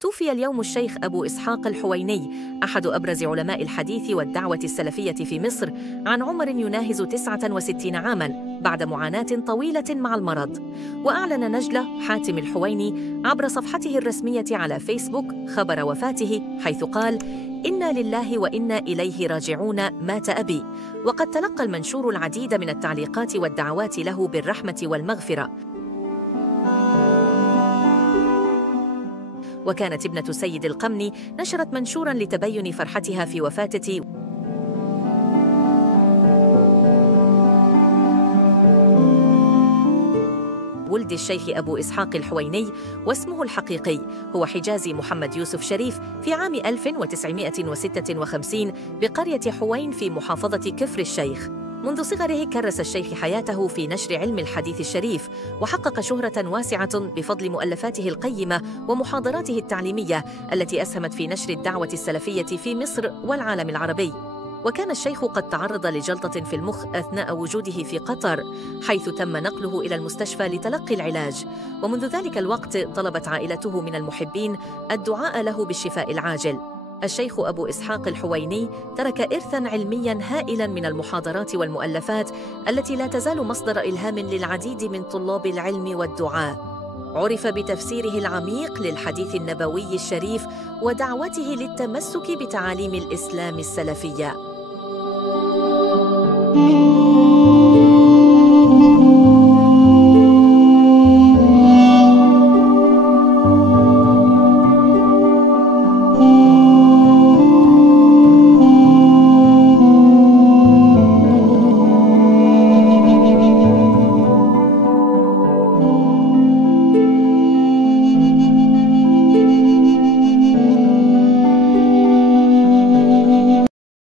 توفي اليوم الشيخ أبو إسحاق الحويني، أحد أبرز علماء الحديث والدعوة السلفية في مصر، عن عمر يناهز 69 عاماً بعد معاناة طويلة مع المرض. وأعلن نجلة حاتم الحويني عبر صفحته الرسمية على فيسبوك خبر وفاته، حيث قال: إنا لله وإنا إليه راجعون، مات أبي. وقد تلقى المنشور العديد من التعليقات والدعوات له بالرحمة والمغفرة. وكانت ابنة سيد القمني نشرت منشوراً لتبين فرحتها في وفاة ولد الشيخ أبو إسحاق الحويني، واسمه الحقيقي هو حجازي محمد يوسف شريف، في عام 1956 بقرية حوين في محافظة كفر الشيخ. منذ صغره كرس الشيخ حياته في نشر علم الحديث الشريف، وحقق شهرة واسعة بفضل مؤلفاته القيمة ومحاضراته التعليمية التي أسهمت في نشر الدعوة السلفية في مصر والعالم العربي. وكان الشيخ قد تعرض لجلطة في المخ أثناء وجوده في قطر، حيث تم نقله إلى المستشفى لتلقي العلاج. ومنذ ذلك الوقت طلبت عائلته من المحبين الدعاء له بالشفاء العاجل. الشيخ أبو إسحاق الحويني ترك إرثاً علمياً هائلاً من المحاضرات والمؤلفات التي لا تزال مصدر إلهام للعديد من طلاب العلم والدعاء. عرف بتفسيره العميق للحديث النبوي الشريف ودعوته للتمسك بتعاليم الإسلام السلفية.